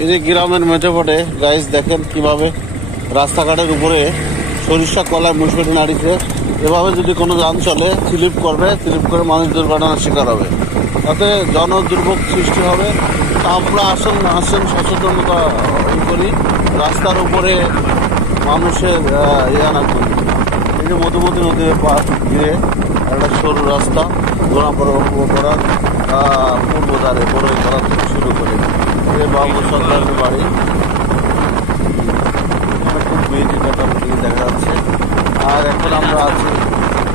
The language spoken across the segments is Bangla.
এই যে গ্রামের মেঠে পটে গাইস দেখেন কিভাবে রাস্তাঘাটের উপরে সরিষা কলায় মুসুরি নাড়িছে। এভাবে যদি কোনো যান চলে স্লিপ করবে, স্লিপ করে মানুষ দুর্ঘটনার শিকার হবে, তাতে জনদুর্ভোগ সৃষ্টি হবে। তা আমরা আসেন সচেতনতা করি রাস্তার উপরে মানুষের না করি। এই যে মধুমতি নদীর পাশ দিয়ে একটা সরু রাস্তা ঘোরাফেরা করার পূর্ব দ্বারে বড়ই করা থেকে শুরু করে এই বাবু সরকারের বাড়ি খুব বিএটি কাটার দিকে দেখা যাচ্ছে। আর এখন আমরা আছি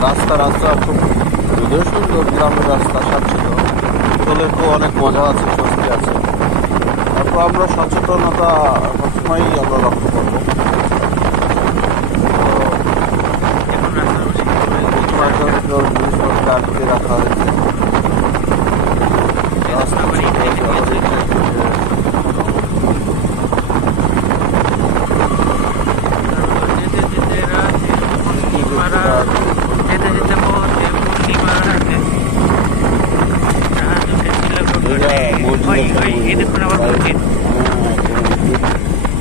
রাস্তা খুব যদিও সুন্দর, গ্রামের রাস্তা স্বাচ্ছন্দ্য, চলে খুব অনেক মজা আছে, স্বস্তি আছে। তারপর আমরা সচেতনতা সবসময়ই আমরা লক্ষ্য করবো। জিনিসপত্র আটকে রাখা হয়েছে,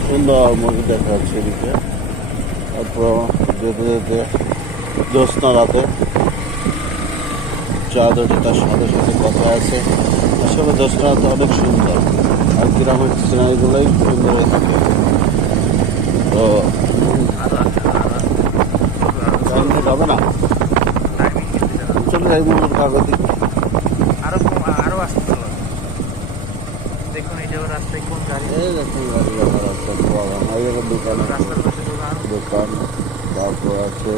সুন্দর মসজিদ দেখা যাচ্ছে এদিকে। তারপর যেতে যেতে জ্যোৎস্না রাতে চাঁদটি তার সাথে সাথে কথা আছে। আসলে জ্যোৎস্না রাতে অনেক সুন্দর, আর গ্রামের সিনারিগুলোই সুন্দর হয়ে থাকে। তো হবে না চলে যাই মূল কাগজ আরো আসতে দেখুন, এই যে রাস্তায় কোন গাড়ি, দেখুন গাড়ি রাখা রাস্তা দোকান, রাস্তার পাশে দোকান, তারপর আছে